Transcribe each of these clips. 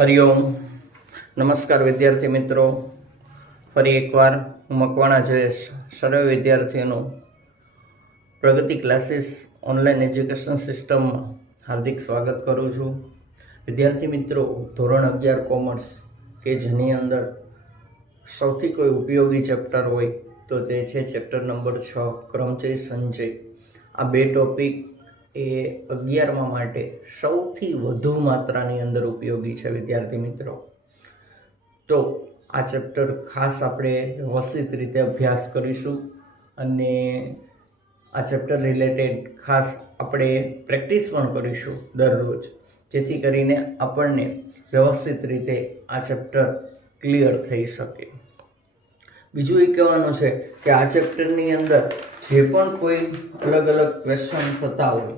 હરિઓમ. નમસ્કાર વિદ્યાર્થી મિત્રો. ફરી એકવાર હું મકવાણા જયેશ સર્વે વિદ્યાર્થીઓનું પ્રગતિ ક્લાસીસ ઓનલાઈન એજ્યુકેશન સિસ્ટમમાં હાર્દિક સ્વાગત કરું છું. વિદ્યાર્થી મિત્રો, ધોરણ 11 કોમર્સ કે જેની અંદર સૌથી કોઈ ઉપયોગી ચેપ્ટર હોય તો તે છે ચેપ્ટર નંબર 6 ક્રમચય સંચય. આ બે ટોપિક એ 11મા માટે સૌથી વધુ માત્રાની અંદર ઉપયોગી છે વિદ્યાર્થી મિત્રો. તો આ ચેપ્ટર ખાસ આપણે વ્યવસ્થિત રીતે અભ્યાસ કરીશું અને આ ચેપ્ટર રિલેટેડ ખાસ આપણે પ્રેક્ટિસ પણ કરીશું દરરોજ, જેથી કરીને આપણને વ્યવસ્થિત રીતે આ ચેપ્ટર ક્લિયર થઈ શકે. બીજું એ કહેવાનું છે કે આ ચેપ્ટરની અંદર જે પણ કોઈ અલગ અલગ ક્વેશ્ચન થતા હોય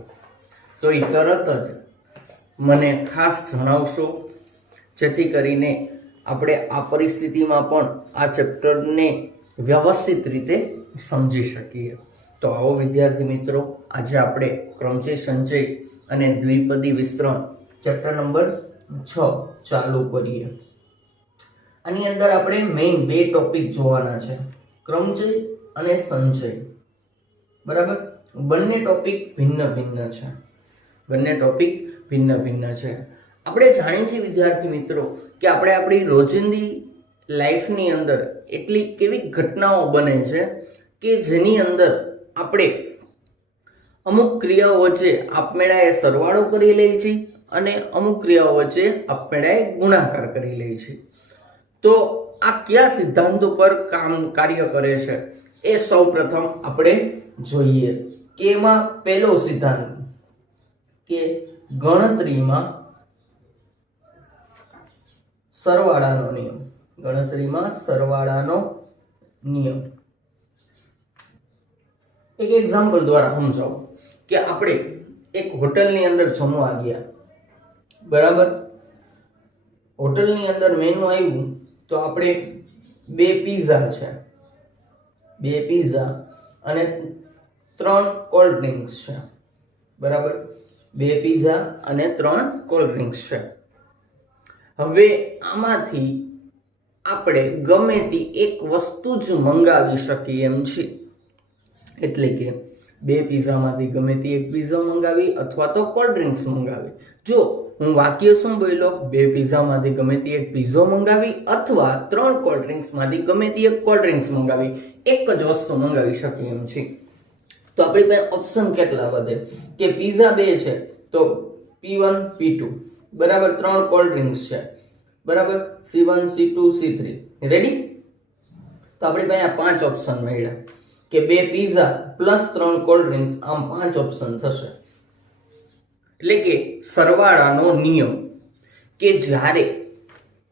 તો એ તરત જ મને ખાસ જણાવશો, જેથી કરીને આપણે આ પરિસ્થિતિમાં પણ આ ચેપ્ટરને વ્યવસ્થિત રીતે સમજી શકીએ. તો આવો વિદ્યાર્થી મિત્રો, આજે આપણે ક્રમચય સંચય અને દ્વિપદી વિસ્તરણ ચેપ્ટર નંબર 6 ચાલુ કરીએ. આની અંદર આપણે મેઇન બે ટોપિક જોવાના છે, ક્રમચય અને સંચય. બરાબર, બંને ટોપિક ભિન્ન ભિન્ન છે. આપણે જાણીએ છીએ વિદ્યાર્થી મિત્રો કે આપણે આપણી રોજિંદી લાઈફની અંદર એટલી કેવી ઘટનાઓ બને છે કે જેની અંદર આપણે અમુક ક્રિયાઓ વચ્ચે આપમેળાએ સરવાળો કરી લઈએ છીએ અને અમુક ક્રિયાઓ વચ્ચે આપમેળાએ ગુણાકાર કરી લઈએ છીએ. તો આ કયા સિદ્ધાંતો પર કાર્ય કરે છે એ સૌ પ્રથમ આપણે જોઈએ કે એમાં પહેલો સિદ્ધાંત કે ગણતરીમાં સરવાળાનો નિયમ. એક એક્ઝામ્પલ દ્વારા સમજાવો કે આપણે એક હોટલની અંદર જમવા ગયા. બરાબર, હોટલની અંદર મેનુ આવ્યું તો આપણે બે પીઝા અને 3 કોલ્ડ ડ્રિંક્સ છે. બરાબર, 2 પીઝા અને 3 કોલ્ડ ડ્રિંક્સ છે. હવે આમાંથી આપણે ગમે તે એક વસ્તુ જ મંગાવી શકીએ એમ છે. એટલે કે 2 પીઝામાંથી ગમે તે એક પીઝા મંગાવી અથવા તો કોલ્ડ ડ્રિંક્સ મંગાવી. જો હું વાક્ય શું બોલ્યો, 2 પીઝામાંથી ગમે તે એક પીઝો મંગાવી અથવા 3 કોલ્ડ ડ્રિંક્સમાંથી ગમે તે એક કોલ્ડ ડ્રિંક્સ મંગાવી, એક જ વસ્તુ મંગાવી શકીએ એમ છે. તો આપણી પાસે ઓપ્શન કેટલા વધે કે પીઝા 2 છે તો P1 P2, બરાબર, 3 કોલ્ડ ડ્રિંક્સ છે, બરાબર, C1 C2 C3. રેડી? તો આપણી પાસે આ 5 ઓપ્શન મળ્યા કે 2 પીઝા પ્લસ 3 કોલ્ડ ડ્રિંક્સ, આમ 5 ઓપ્શન થશે. એટલે કે સરવાળાનો નિયમ કે જ્યારે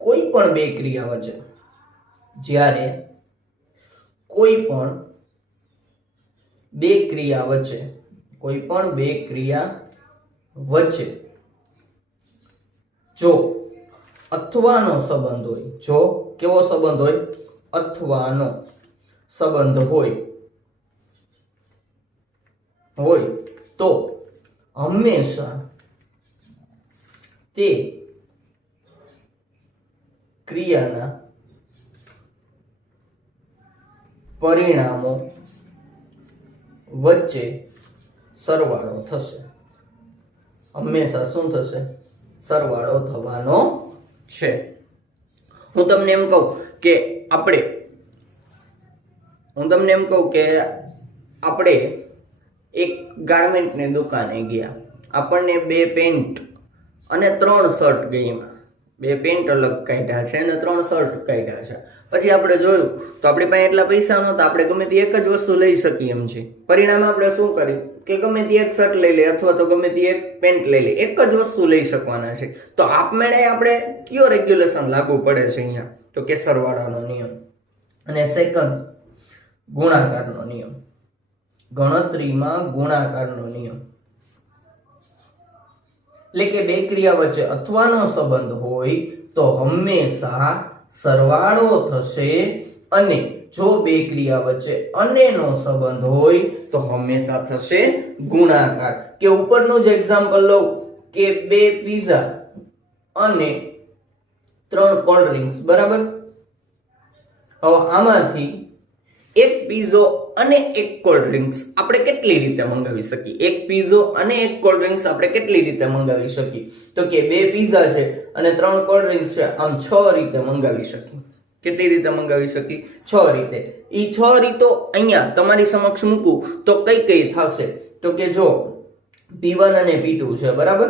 કોઈ પણ બે ક્રિયા વચ્ચે જો અથવાનો સંબંધ હોય, જો કેવો સંબંધ હોય, અથવાનો સંબંધ હોય તો હંમેશા તે ક્રિયાના પરિણામો વચ્ચે સરવાળો થશે. હંમેશા શું થશે? સરવાળો થવાનો છે. હું તમને એમ કહું કે આપણે એક ગાર્મેન્ટની દુકાને ગયા, આપણને 2 પેન્ટ અને 3 શર્ટ ગઈમાં. 2 પેન્ટ અલગ કાઢ્યા છે અને 3 શર્ટ કાઢ્યા છે. પછી આપણે જોયું તો આપણી પાસે એટલા પૈસા નહોતા, આપણે ગમે તે એક જ વસ્તુ લઈ શકીએ એમ છે. પરિણામે આપણે શું કર્યું કે ગમે તે એક શર્ટ લઈ લે અથવા તો ગમે તે એક પેન્ટ લઈ લે, એક જ વસ્તુ લઈ શકવાના છે. તો આપમેળે આપણે કયો રેગ્યુલેશન લાગુ પડે છે અહીંયા? તો કે સરવાળાનો નિયમ. અને સેકન્ડ, ગુણાકારનો નિયમ. ગણતરીમાં ગુણાકારનો નિયમ એટલે કે બે ક્રિયા વચ્ચે અથવાનો સંબંધ હોય તો હંમેશા સરવાળો થશે, અને જો બે ક્રિયા વચ્ચે અનેનો સંબંધ હોય તો હંમેશા થશે ગુણાકાર. કે ઉપરનું જ એક્ઝામ્પલ લઉં કે 2 પીઝા અને 3 કોલ્ડ ડ્રિંક્સ, બરાબર. હવે આમાંથી એક પીઝો અને એક કોલ્ડ ડ્રિંક્સ આપણે કેટલી રીતે મંગાવી શકીએ? એક પીઝો અને એક કોલ્ડ ડ્રિંક્સ આપણે કેટલી રીતે મંગાવી શકીએ? તો કે 2 પીઝા છે અને 3 કોલ્ડ ડ્રિંક્સ છે, આમ 6 રીતે મંગાવી શકીએ. કેટલી રીતે મંગાવી શકીએ? 6 રીતે. ઈ 6 રીતો અહીંયા તમારી સમક્ષ મૂકું તો કઈ કઈ થશે? તો કે જો P1 અને P2 છે, બરાબર,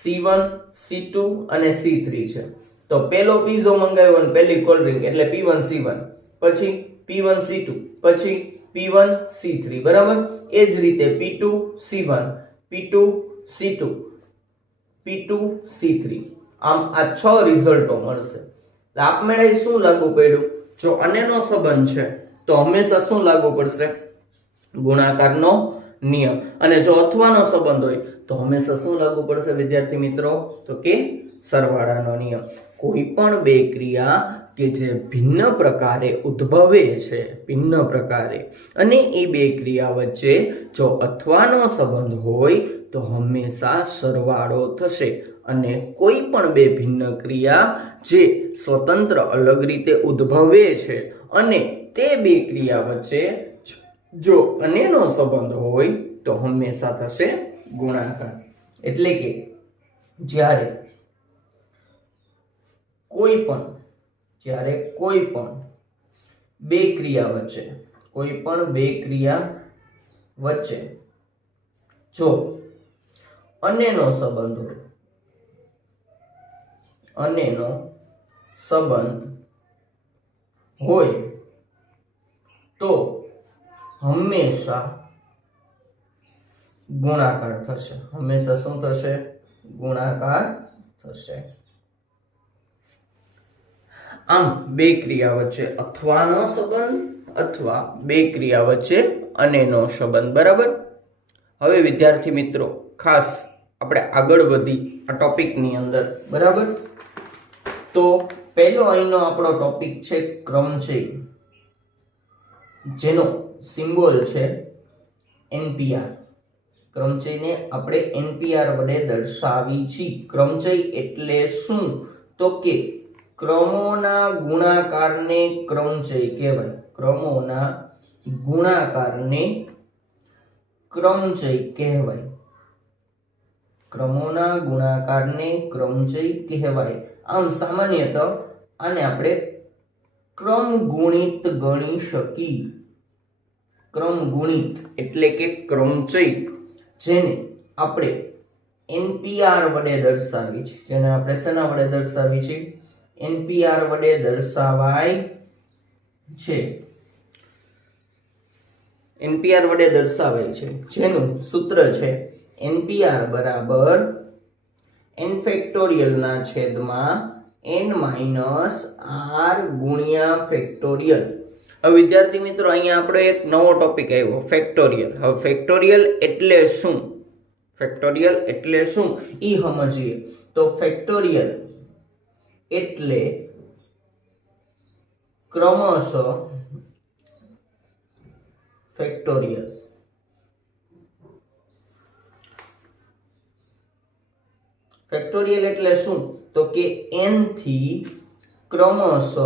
C1 C2 અને C3 છે. તો પહેલો પીઝો મંગાવ્યો અને પહેલી કોલ્ડ ડ્રિંક એટલે P1 C1, પછી P1 C2, પછી P1 C3, બરાબર. એ જ રીતે P2 C1, P2 C2, P2 C3, આમ આ 6 રિઝલ્ટો મળશે. આપમેળે શું લાગુ પડ્યું? જો આનેનો સંબંધ છે તો હંમેશા શું લાગુ પડશે? ગુણાકારનો નિયમ. અને જો અથવાનો સંબંધ હોય તો હંમેશા શું લાગુ પડશે વિદ્યાર્થી મિત્રો? તો કે સરવાળાનો નિયમ. કોઈ પણ બે ક્રિયા કે જે ભિન્ન પ્રકારે ઉદ્ભવે છે, ભિન્ન પ્રકારે, અને એ બે ક્રિયા વચ્ચે જો અથવાનો સંબંધ હોય તો હંમેશા સરવાળો થશે. અને કોઈ પણ બે ભિન્ન ક્રિયા જે સ્વતંત્ર અલગ રીતે ઉદ્ભવે છે અને તે બે ક્રિયા વચ્ચે જો અનેનો સંબંધ હોય તો હંમેશા થશે ગુણાકાર. એટલે કે જ્યારે કોઈ પણ બે ક્રિયા વચ્ચે જો અનેનો સંબંધ હોય તો હંમેશા ગુણાકાર થશે. હંમેશા શું થશે? ગુણાકાર થશે. આમ બે ક્રિયા વચ્ચે અથવાનો સંબંધ અથવા બે ક્રિયા વચ્ચે અનેનો સંબંધ, બરાબર. હવે વિદ્યાર્થી મિત્રો ખાસ આપણે આગળ વધી આ ટોપિકની અંદર, બરાબર. તો પહેલો અહીંનો આપણો ટોપિક છે ક્રમચય, જેનો સિમ્બોલ છે NPR. ક્રમચયને આપણે NPR વડે દર્શાવી છીએ. ક્રમચય એટલે શું? તો કે ક્રમોના ગુણાકારને ક્રમચય કહેવાય. ક્રમોના ગુણાકારને ક્રમચય કહેવાય. ક્રમોના ગુણાકારને ક્રમચય કહેવાય. આમ સામાન્યતઃ આને આપણે ક્રમગુણિત ગણી શકીએ. ક્રમગુણિત એટલે કે ક્રમચય, જેને આપણે NPR વડે દર્શાવી છે. જેને આપણે શેના વડે દર્શાવી છે? NPR વડે દર્શાવાય છે. NPR વડે દર્શાવાય છે, જેનું સૂત્ર છે NPR બરાબર n ફેક્ટોરિયલ ના છેદમાં n માઇનસ r ગુણ્યા ફેક્ટોરિયલ. હવે વિદ્યાર્થી મિત્રો અહીંયા આપણો એક નવો ટોપિક આવ્યો, ફેક્ટોરિયલ. હવે ફેક્ટોરિયલ એટલે શું? ફેક્ટોરિયલ એટલે શું ઈ સમજીએ. તો ફેક્ટોરિયલ એટલે ક્રમશઃ ફેક્ટોરિયલ. ફેક્ટોરિયલ એટલે શું? તો કે n થી ક્રમશઃ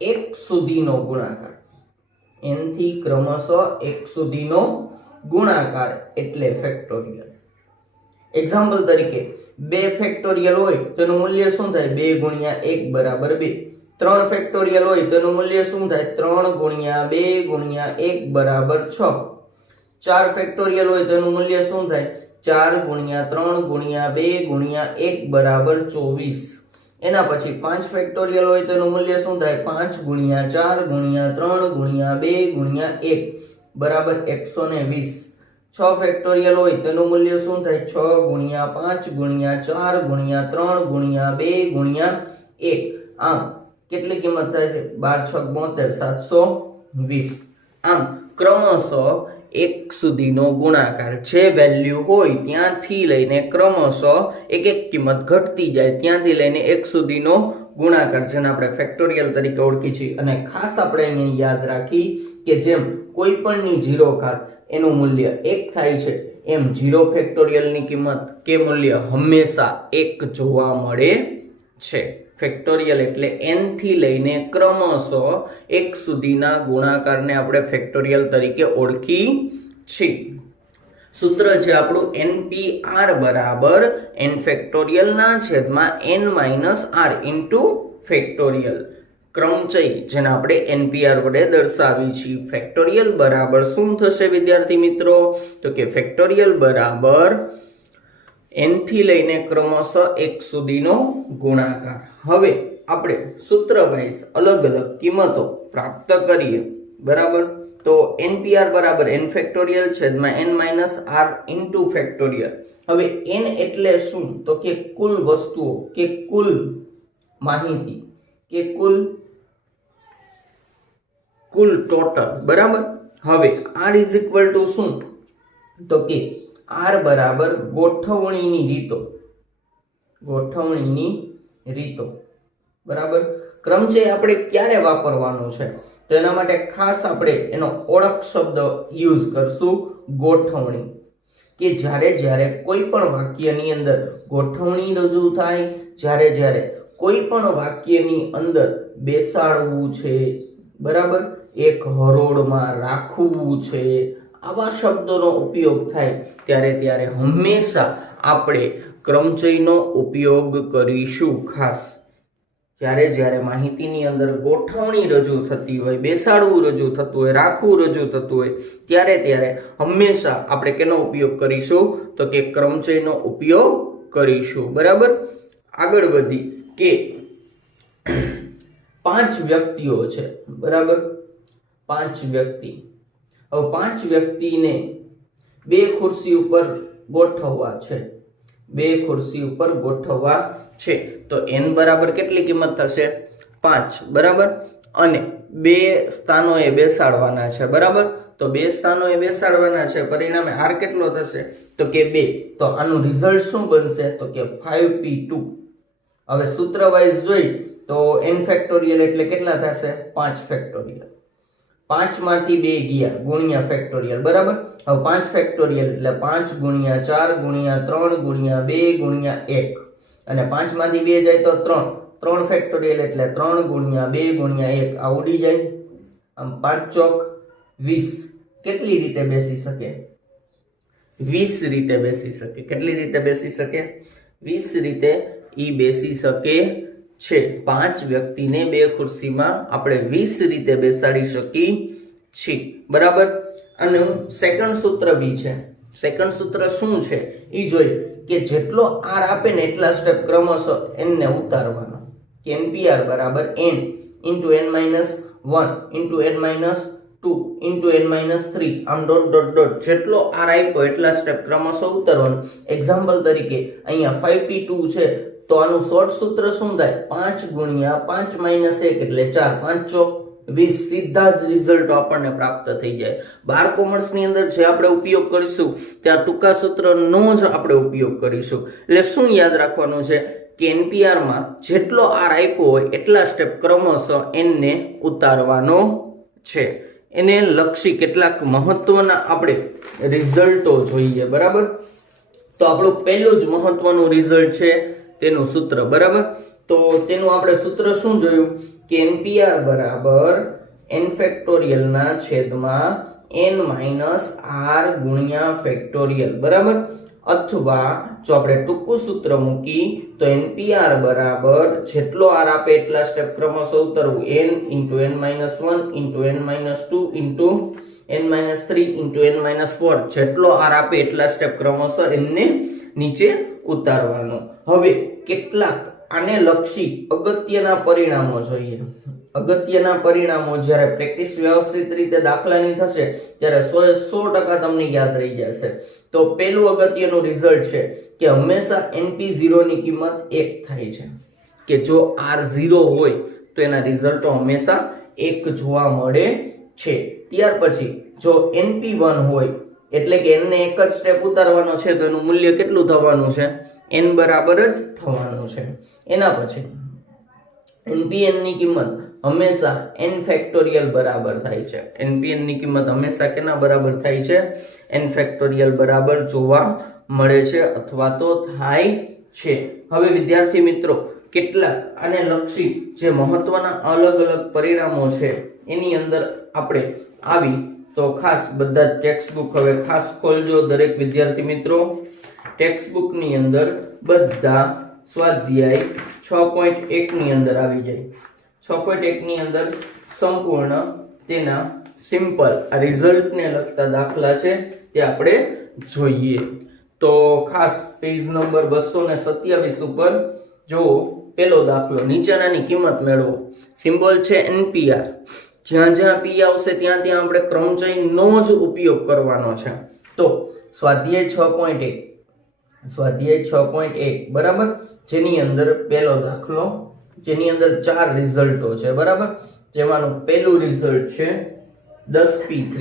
1 સુધીનો ગુણાકાર. n થી ક્રમશઃ 1 સુધીનો ગુણાકાર એટલે ફેક્ટોરિયલ. એક્ઝામ્પલ તરીકે 2 ફેક્ટોરિયલ હોય તો એનું મૂલ્ય શું થાય? 2 ગુણ્યા 1 બરાબર 2. 3 ફેક્ટોરિયલ હોય તો એનું મૂલ્ય શું થાય? 3 ગુણ્યા 2 ગુણ્યા 1 બરાબર 6. 4 ફેક્ટોરિયલ હોય તો એનું મૂલ્ય શું થાય? 4 ગુણ્યા 3 ગુણ્યા 2 ગુણ્યા 1 બરાબર 24. એના પછી 5 ફેક્ટોરિયલ હોય તો એનું મૂલ્ય શું થાય? 5 ગુણ્યા 4 ગુણ્યા 3 ગુણ્યા 2 ગુણ્યા 1 બરાબર 120. 6 ફેક્ટોરિયલ હોય તો એનું મૂલ્ય શું થાય? 6 ગુણ્યા 5 ગુણ્યા 4 ગુણ્યા 3 ગુણ્યા 2 ગુણ્યા 1. આમ કેટલી કિંમત થાય છે? 12 6 72 720. આમ ક્રમશઃ 1 સુધીનો ગુણાકાર, જે વેલ્યુ હોય ત્યાંથી લઈને ક્રમશઃ એક કિંમત ઘટતી જાય, ત્યાંથી લઈને 1 સુધીનો ગુણાકાર, જેને આપણે ફેક્ટોરિયલ તરીકે ઓળખી છીએ. અને ખાસ આપણે અહીંયા યાદ રાખી કે જેમ કોઈ પણની 0 ઘાત એનું મૂલ્ય 1 થાય છે, એમ 0 ફેક્ટોરિયલની કિંમત કે મૂલ્ય હંમેશા 1 જોવા મળે છે. ફેક્ટોરિયલ એટલે n થી લઈને ક્રમશઃ 1 સુધીના ગુણાકારને આપણે ફેક્ટોરિયલ તરીકે ઓળખી છીએ. સૂત્ર છે આપણું NPR બરાબર n ફેક્ટોરિયલ ના છેદમાં n minus r into factorial. ક્રમચય જેને આપણે NPR વડે દર્શાવી છીએ. ફેક્ટોરિયલ બરાબર શું થશે વિદ્યાર્થી મિત્રો? તો કે ફેક્ટોરિયલ બરાબર n થી લઈને ક્રમશઃ 1 સુધીનો ગુણાકાર. હવે આપણે સૂત્ર વાઇઝ અલગ અલગ કિંમતો પ્રાપ્ત કરીએ. બરાબર, તો NPR બરાબર n ફેક્ટોરિયલ છેદમાં n minus r into factorial. હવે n એટલે શું? તો કે કુલ વસ્તુઓ કે કુલ માહિતી કે કુલ ટોટલ. બરાબર, હવે r ઇઝ ઇક્વલ ટુ શું? તો કે r બરાબર ગોઠવણીની રીતો. બરાબર, ક્રમચય આપણે ક્યારે વાપરવાનું છે? તો એના માટે ખાસ આપણે એનો ઓળખ શબ્દ યુઝ કરશું, ગોઠવણી. કે જ્યારે કોઈ પણ વાક્યની અંદર ગોઠવણી રજૂ થાય, જ્યારે કોઈ પણ વાક્યની અંદર બેસાડવું છે, બરાબર, એક હરોળમાં રાખવું છે, આવા શબ્દોનો ઉપયોગ થાય ત્યારે હંમેશા આપણે ક્રમચયનો ઉપયોગ કરીશું. ખાસ જ્યારે માહિતીની અંદર ગોઠવણી રજૂ થતી હોય, બેસાડવું રજૂ થતું હોય, રાખવું રજૂ થતું હોય, ત્યારે હંમેશા આપણે કેનો ઉપયોગ કરીશું? તો કે ક્રમચયનો ઉપયોગ કરીશું. બરાબર, આગળ વધી કે 5 વ્યક્તિઓ છે. બરાબર, 5 વ્યક્તિ. હવે 5 વ્યક્તિને 2 ખુરશી ઉપર ગોઠવવા છે. તો n બરાબર કેટલી કિંમત થશે? 5. બરાબર, અને 2 સ્થાનોએ બેસાડવાના છે. બરાબર, તો 2 સ્થાનોએ બેસાડવાના છે, પરિણામે r કેટલો થશે? તો કે 2. તો આનું રિઝલ્ટ શું બનશે? તો કે 5p2. હવે સૂત્ર વાઇઝ જોઈ તો n ફેક્ટોરિયલ એટલે કેટલા થશે? 5 ફેક્ટોરિયલ. 5 માંથી 2 ગયા ગુણ્યા ફેક્ટોરિયલ. બરાબર, હવે 5 ફેક્ટોરિયલ એટલે 5 ગુણ્યા 4 ગુણ્યા 3 ગુણ્યા 2 ગુણ્યા 1, અને 5 માંથી 2 જાય તો 3 ફેક્ટોરિયલ એટલે 3 ગુણ્યા 2 ગુણ્યા 1. આ ઉડી જાય. આમ 5 ચોક 20. કેટલી રીતે બેસી શકે? 20 રીતે બેસી શકે. કેટલી રીતે બેસી શકે? 20 રીતે ઈ બેસી શકે છે. 5 વ્યક્તિને 2 ખુરશીમાં આપણે 20 રીતે બેસાડી શકીએ છીએ. બરાબર, અને સેકન્ડ સૂત્ર બી છે. સેકન્ડ સૂત્ર શું છે એ જોઈએ કે જેટલો r આપે ને એટલા સ્ટેપ ક્રમશઃ n ને ઉતારવાનો. કે NPR બરાબર n into n minus 1 into n minus 2 into n minus 3, આમ ડોટ જેટલો r આપ્યો એટલા સ્ટેપ ક્રમશઃ ઉતારવાનું. એક્ઝામ્પલ તરીકે અહીંયા 5p2 છે, તો આનું શોર્ટ સૂત્ર શું થાય? 5 ગુણ્યા 5 માઇનસ 1 એટલે 4, 5 ચોક 20. સીધા જ રિઝલ્ટ આપણને પ્રાપ્ત થઈ જાય. 12 કોમર્સની અંદર જે આપણે ઉપયોગ કરીશું ત્યાં ટૂંકા સૂત્રનો જ આપણે ઉપયોગ કરીશું. એટલે શું યાદ રાખવાનું છે કે NPR માં જેટલો r આપ્યો હોય એટલા સ્ટેપ ક્રમશઃ n ને ઉતારવાનો છે. એને લક્ષી કેટલાક મહત્વના આપણે રિઝલ્ટો જોઈએ. બરાબર, તો આપણું પહેલું જ મહત્વનું રિઝલ્ટ છે તેનું સૂત્ર. બરાબર, તો તેનું આપણે સૂત્ર શું જોયું કે NPR બરાબર n ફેક્ટોરિયલ ના છેદમાં n માઇનસ r ગુણ્યા ફેક્ટોરિયલ. બરાબર, અથવા જો આપણે ટૂંકું સૂત્ર મૂકી તો NPR બરાબર જેટલો r આપે એટલા સ્ટેપ ક્રમશઃ ઉતારવું. n into n minus 1 into n minus 2 into n minus 3 into n minus 4. જેટલો r આપે એટલા સ્ટેપ ક્રમશઃ n ને નીચે ઉતારવાનો. હવે કેટલાક આને લક્ષી અગત્યના પરિણામો જોઈએ. અગત્યના પરિણામો જ્યારે પ્રેક્ટિસ વ્યવસ્થિત રીતે દાખલાની થશે ત્યારે 100% તમને યાદ રહી જશે. તો પહેલું અગત્યનું રિઝલ્ટ છે કે હંમેશા NP0 ની કિંમત 1 થાય છે. કે જો r 0 હોય તો એના રિઝલ્ટો હંમેશા 1 જોવા મળે છે. ત્યાર પછી જો NP1 હોય એટલે કે n ને એક જ સ્ટેપ ઉતારવાનો છે તો એનું મૂલ્ય કેટલું થવાનું છે? n બરાબર જ થવાનું છે. એના પછી NPN ની કિંમત હંમેશા n ફેક્ટોરિયલ બરાબર થાય છે. NPN ની કિંમત હંમેશા કેના બરાબર થાય છે? n ફેક્ટોરિયલ બરાબર જોવા મળે છે અથવા તો થાય છે. હવે વિદ્યાર્થી મિત્રો કેટલાક આને લક્ષી જે મહત્વના અલગ અલગ પરિણામો છે એની અંદર આપણે આવી તો ખાસ બધા ટેક્સ્ટ બુક હવે ખાસ ખોલજો દરેક વિદ્યાર્થી મિત્રો. ટેક્સ્ટ બુક ની અંદર બધા સ્વાધ્યાય 6.1 ની અંદર આવી જાય. 6.1 ની અંદર સંપૂર્ણ તેના સિમ્પલ આ રિઝલ્ટ ને લગતા દાખલા છે તે આપણે જોઈએ. તો ખાસ પેજ નંબર 227 ઉપર જો પેલો દાખલો નીચેનાની કિંમત મેળવો. સિમ્બોલ છે NPR. જ્યાં જ્યાં P આવશે ત્યાં ત્યાં આપણે ક્રમચયનો જ ઉપયોગ કરવાનો છે. તો સ્વાધ્યાય 6.1 બરાબર, જેની અંદર પેલો દાખલો જેની અંદર 4 રિઝલ્ટો છે બરાબર. જેમાંનું પહેલું રિઝલ્ટ છે 10p3.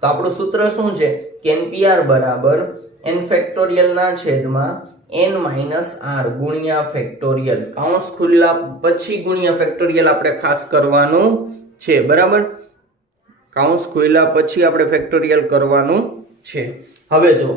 તો આપણું સૂત્ર શું છે કે NPR બરાબર n ફેક્ટોરિયલ ના છેદમાં n r ગુણ્યા ફેક્ટોરિયલ, કૌંસ ખુલ્લા પછી ગુણ્યા ફેક્ટોરિયલ આપણે ખાસ કરવાનું છે બરાબર. કૌંસ ખુલ્લા પછી આપણે ફેક્ટોરિયલ કરવાનું છે. હવે જો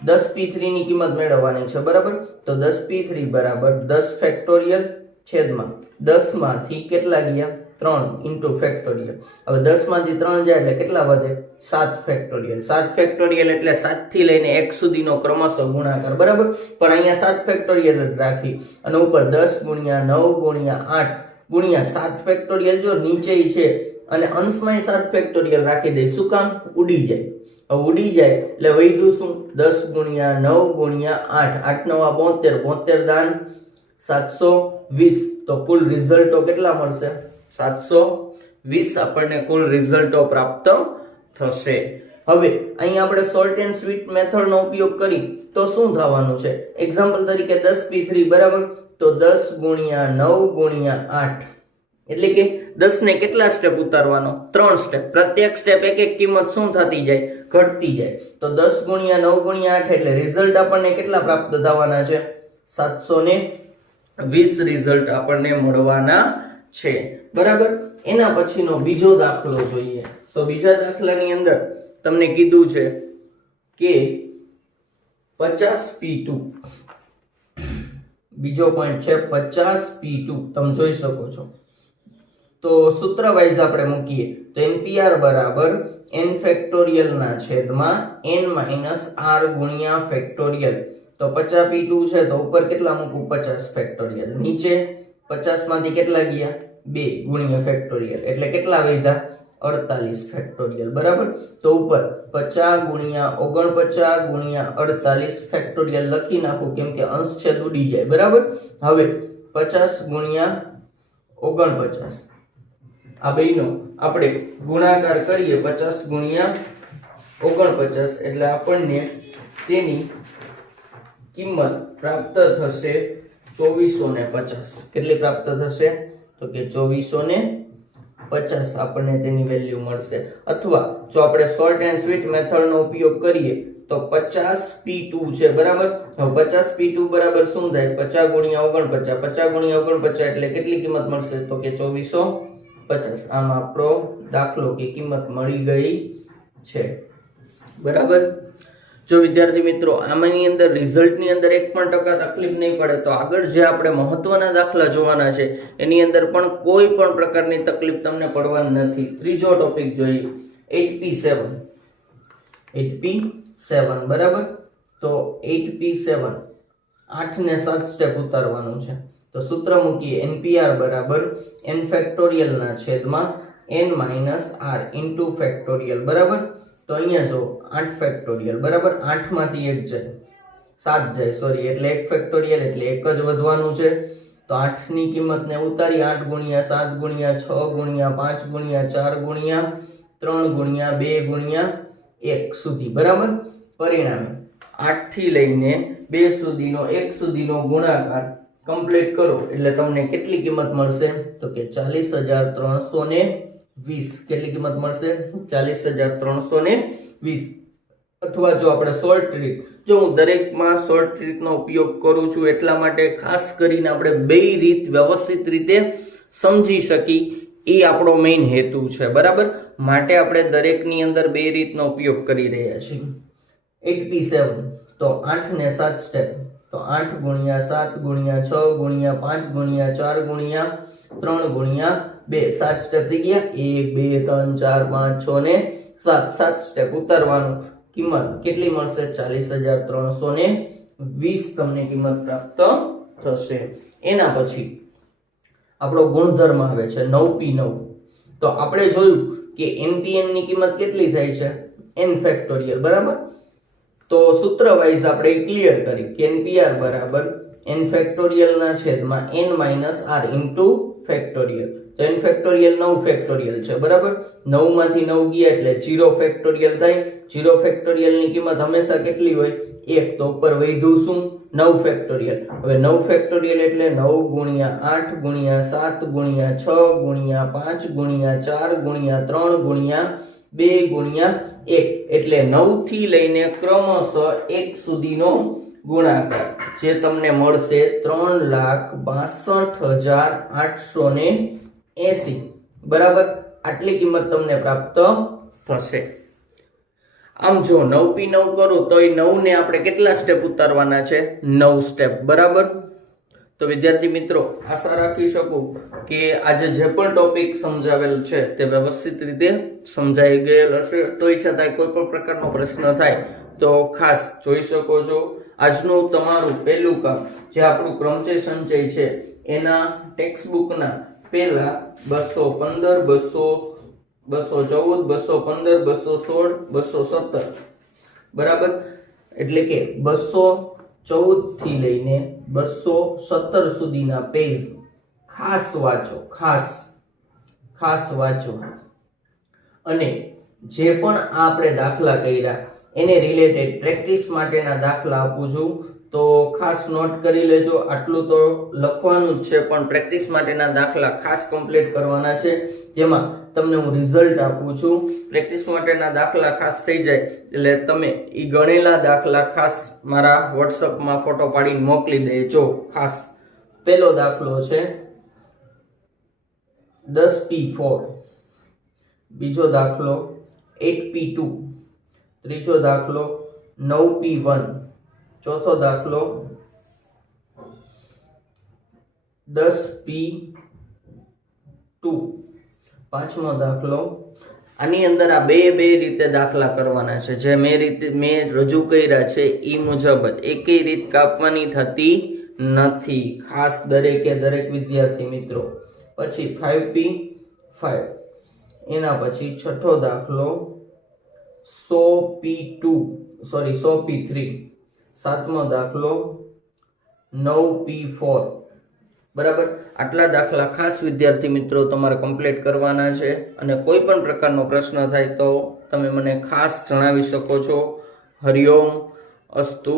10p3 ની કિંમત મેળવવાની છે બરાબર. તો 10p3 બરાબર 10 ફેક્ટોરિયલ છેદમાં 10 માંથી કેટલા ગયા 3 ઇન્ટુ ફેક્ટોરિયલ. હવે 10 માંથી 3 જાય એટલે કેટલા વધે 7 ફેક્ટોરિયલ. 7 ફેક્ટોરિયલ એટલે 7 થી લઈને 1 સુધીનો ક્રમશઃ ગુણાકાર બરાબર. પણ અહીંયા 7 ફેક્ટોરિયલ જ રાખી અને ઉપર 10 ગુણ્યા 9 ગુણ્યા 8 ગુણ્યા 7 ફેક્ટોરિયલ જો નીચે છે અને અંશમાં 7 ફેક્ટોરિયલ રાખી દે. શું કામ? ઉડી જાય. ઉડી જાય એટલે વધ્યું શું 10 ગુણ્યા 9 ગુણ્યા 8 8 9 72 દાન 720. તો કુલ રિઝલ્ટો કેટલા મળશે 720 આપણને કુલ રિઝલ્ટો પ્રાપ્ત થશે. હવે અહીં આપણે શોર્ટ એન્ડ સ્વીટ મેથડ નો ઉપયોગ કરી તો શું થવાનું છે? એક્ઝામ્પલ તરીકે 10p3 બરાબર. તો 10 ગુણ્યા 9 ગુણ્યા 8 એટલે કે 10 ને કેટલા સ્ટેપ ઉતારવાનો 3 સ્ટેપ. પ્રત્યેક સ્ટેપ એક એક કિંમત શું થતી જાય ઘટતી જાય. તો 10 ગુણ્યા 9 ગુણ્યા 8 એટલે રિઝલ્ટ આપણને કેટલા પ્રાપ્ત થવાના છે 720 રિઝલ્ટ આપણને મળવાના છે બરાબર. એના પછીનો બીજો દાખલો જોઈએ. તો બીજા દાખલાની અંદર તમને કીધું છે કે 50p2. બીજો પોઈન્ટ છે 50p2. તમે જોઈ શકો છો. તો સૂત્ર વાઇઝ આપણે મૂકીએ તો NPR બરાબર n ફેક્ટોરિયલ ના છેદમાં n r ગુણ્યા ફેક્ટોરિયલ. તો 50p2 છે તો ઉપર કેટલા મૂકું 50 ફેક્ટોરિયલ. નીચે 50 માંથી કેટલા ગયા 2 ગુણ્યા ફેક્ટોરિયલ એટલે કેટલા વધ્યા 48 ફેક્ટોરિયલ બરાબર. તો ઉપર 50 ગુણ્યા 49 ગુણ્યા 48 ફેક્ટોરિયલ લખી નાખું કેમ કે અંશ છેદ ઉડી જાય બરાબર. હવે 50 ગુણ્યા 49 આ બેનો આપણે ગુણાકાર કરીએ 50 ગુણ્યા 49 એટલે આપણને તેની કિંમત પ્રાપ્ત થશે 2450. કેટલી પ્રાપ્ત થશે તો કે 2450 આપણને તેની વેલ્યુ મળશે. અથવા જો આપણે શોર્ટ એન્ડ સ્વીટ મેથડ નો ઉપયોગ કરીએ તો 50p2 છે બરાબર. હવે 50p2 બરાબર શું થાય 50 ગુણ્યા 49. 50 ગુણ્યા 49 એટલે કેટલી કિંમત મળશે તો કે 2450. આમ આપણો દાખલો કે કિંમત મળી ગઈ છે બરાબર. જો વિદ્યાર્થી મિત્રો આમાંની અંદર રિઝલ્ટની અંદર 1% તકલીફ નહીં પડે તો આગળ જે આપણે મહત્વના દાખલા જોવાના છે એની અંદર પણ કોઈ પણ પ્રકારની તકલીફ તમને પડવાની નથી. ત્રીજો ટોપિક જોઈએ 8p7 બરાબર. તો 8p7 8 ને 7 સ્ટેપ ઉતારવાનું છે. તો સૂત્ર મૂકીએ NPR બરાબર n ફેક્ટોરિયલ ના છેદમાં n r ઇન્ટુ ફેક્ટોરિયલ બરાબર. તો અહીંયા જો 8 ફેક્ટોરિયલ બરાબર. 8 માંથી 1 જાય 7 જાય સોરી એટલે 1 ફેક્ટોરિયલ એટલે 1 જ વધવાનું છે. તો 8 ની કિંમતને ઉતારી 8 ગુણ્યા 7 ગુણ્યા 6 ગુણ્યા 5 ગુણ્યા 4 ગુણ્યા 3 ગુણ્યા 2 ગુણ્યા 1 સુધી બરાબર. પરિણામે 8 થી લઈને 2 સુધીનો 1 સુધીનો ગુણાકાર કમ્પ્લીટ કરો એટલે તમને કેટલી કિંમત મળશે તો કે 40320. કેટલી કિંમત મળશે 40320. અથવા જો આપણે શોર્ટ ટ્રીક જો હું દરેકમાં શોર્ટ ટ્રીકનો ઉપયોગ કરું છું એટલા માટે ખાસ કરીને આપણે બે રીત વ્યવસ્થિત રીતે સમજી શકી એ આપણો મેઇન હેતુ છે બરાબર. માટે આપણે દરેકની અંદર બે રીતનો ઉપયોગ કરી રહ્યા છીએ. 8p7 તો 8 ને 7 સ્ટેપ તો 8 ગુણ્યા 7 ગુણ્યા 6 ગુણ્યા 5 ગુણ્યા 4 ગુણ્યા 3 ગુણ્યા 2 7 સ્ટેપ થઈ ગયા 1 2 3 4 5 6 ને 7 સ્ટેપ ઉતારવાનું કિંમત કેટલી મળશે 40,320 તમને કિંમત પ્રાપ્ત થશે। એના પછી આપણો ગુણધર્મ આવે છે 9p9 તો આપણે જોયું કે npn ની કિંમત કેટલી થાય છે n ફેક્ટોરિયલ બરાબર। તો સૂત્ર વાઇઝ આપણે ક્લિયર કરી કે npr બરાબર n ફેક્ટોરિયલ ના છેદમાં n r ઇન્ટુ ફેક્ટોરિયલ। તો n ફેક્ટોરિયલ 9 ફેક્ટોરિયલ છે બરાબર। 9 માંથી 9 ગયા એટલે 0 ફેક્ટોરિયલ થાય। 0 ફેક્ટોરિયલ ની કિંમત હંમેશા કેટલી હોય 1 તો ઉપર વધ્યું શું 9 ફેક્ટોરિયલ। હવે 9 ફેક્ટોરિયલ એટલે 9 ગુણ્યા 8 ગુણ્યા 7 ગુણ્યા 6 ગુણ્યા 5 ગુણ્યા 4 ગુણ્યા 3 ગુણ્યા 2 ગુણ્યા 1 એટલે 9 થી લઈને ક્રમશઃ 1 સુધીનો ગુણાકાર જે તમને મળશે 3,62,880 બરાબર। આટલી કિંમત તમને પ્રાપ્ત થશે। આમ જો 9p9 કરું તો એ 9 ને આપણે કેટલા સ્ટેપ ઉતારવાના છે 9 સ્ટેપ બરાબર। તો વિદ્યાર્થી મિત્રો આશા રાખી શકું કે આજે જે પણ ટોપિક સમજાવેલ છે તે વ્યવસ્થિત રીતે સમજાઈ ગયેલ હશે। તોય છતાંય કોઈ પણ પ્રકારનો પ્રશ્ન થાય તો ખાસ જોઈ શકો છો આજનું તમારું પહેલું કામ જે આપણું ક્રમચય સંચય છે એના ટેક્સ્ટ બુકના પહેલા 215 214 215 216 217 બરાબર એટલે કે 214 થી લઈને 217 સુધીના પેજ ખાસ વાંચો ખાસ વાંચો અને જે પણ આપણે દાખલા કર્યા એને રિલેટેડ પ્રેક્ટિસ માટેના દાખલા આપું છું તો ખાસ નોટ કરી લેજો। આટલું તો લખવાનું જ છે પણ પ્રેક્ટિસ માટેના દાખલા ખાસ કમ્પ્લીટ કરવાના છે જેમાં તમને હું રિઝલ્ટ આપું છું। પ્રેક્ટિસ માટેના દાખલા ખાસ થઈ જાય એટલે તમે ઈ ગણેલા દાખલા ખાસ મારા WhatsApp-માં ફોટો પાડીને મોકલી દેજો ખાસ। પહેલો દાખલો છે 10p4, બીજો દાખલો 8p2, ત્રીજો દાખલો 9p1, ચોથો દાખલો 10p2, પાંચમો દાખલો। આની અંદર આ બે રીતે દાખલા કરવાના છે જે મેં રજૂ કર્યા છે એ મુજબ જ એકેય રીત કાપવાની થતી નથી ખાસ દરેકે દરેક વિદ્યાર્થી મિત્રો। પછી 5p5 એના પછી છઠ્ઠો દાખલો 100p3, સાતમો દાખલો 9p4 બરાબર। આટલા દાખલા ખાસ વિદ્યાર્થી મિત્રો તમારે કમ્પ્લીટ કરવાના છે અને કોઈ પણ પ્રકારનો પ્રશ્ન થાય તો તમે મને ખાસ જણાવી શકો છો। હરિઓમ અસ્તુ।